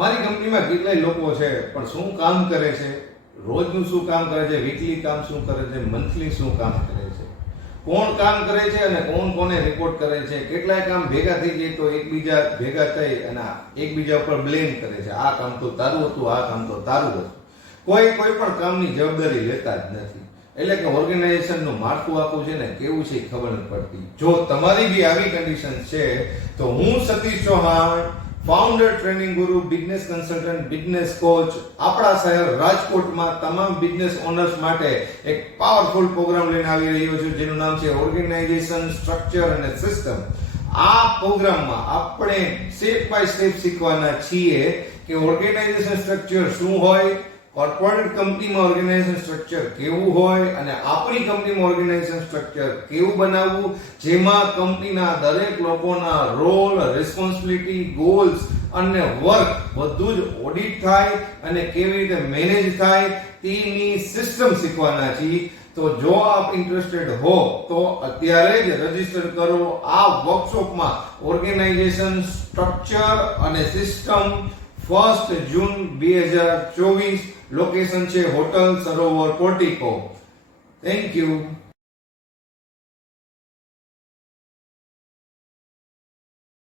મારી કંપનીમાં કેટલાય લોકો છે, પણ શું કામ કરે છે, રોજનું શું કામ કરે છે, વીકલી કામ શું કરે છે, મંથલી શું કામ કરે છે, કોણ કામ કરે છે અને કોણ કોને રિપોર્ટ કરે છે, કેટલાય કામ ભેગા થઈ જાય તો એકબીજા ભેગા થઈ અને એકબીજા ઉપર બ્લેમ કરે છે, આ કામ તો તારું હતું, આ કામ તો તારું હતું. કોઈ પણ કામની જવાબદારી લેતા જ નથી. એટલે કે ઓર્ગેનાઇઝેશનનું માળખું આખું છે ને કેવું છે ખબર નથી પડતી. જો તમારી બી આવી કન્ડિશન છે તો હું સતીશ ચૌહાણ, ફાઉન્ડર, ટ્રેનિંગ ગુરુ, બિઝનેસ કન્સલ્ટન્ટ, બિઝનેસ કોચ, આપણા શહેર રાજકોટમાં તમામ બિઝનેસ ઓનર્સ માટે એક પાવરફુલ પ્રોગ્રામ લઈને આવી રહ્યો છું, જેનું નામ છે ઓર્ગેનાઇઝેશન, સ્ટ્રક્ચર અને સિસ્ટમ. આ પ્રોગ્રામમાં આપણે સ્ટેપ બાય સ્ટેપ શીખવાના છીએ કે ઓર્ગેનાઇઝેશન સ્ટ્રક્ચર શું હોય, કોર્પોરેટ કંપનીમાં ઓર્ગેનાઇઝેશન સ્ટ્રક્ચર કેવું હોય અને આપણી કંપનીમાં ઓર્ગેનાઇઝેશન સ્ટ્રક્ચર કેવું બનાવવું, જેમાં કંપનીના દરેક લોકોના રોલ, રિસ્પોન્સિબિલિટી, ગોલ્સ અને વર્ક બધું જ ઓડિટ થાય અને કેવી રીતે મેનેજ થાય તેની સિસ્ટમ શીખવાના છીએ. તો જો આપ ઇન્ટરેસ્ટેડ હો તો અત્યારે જ રજીસ્ટર કરો આ વર્કશોપમાં. ઓર્ગેનાઇઝેશન સ્ટ્રક્ચર અને સિસ્ટમ 1 જૂન 2024. લોકેશન છે hotel Sarovar Portico. Thank you.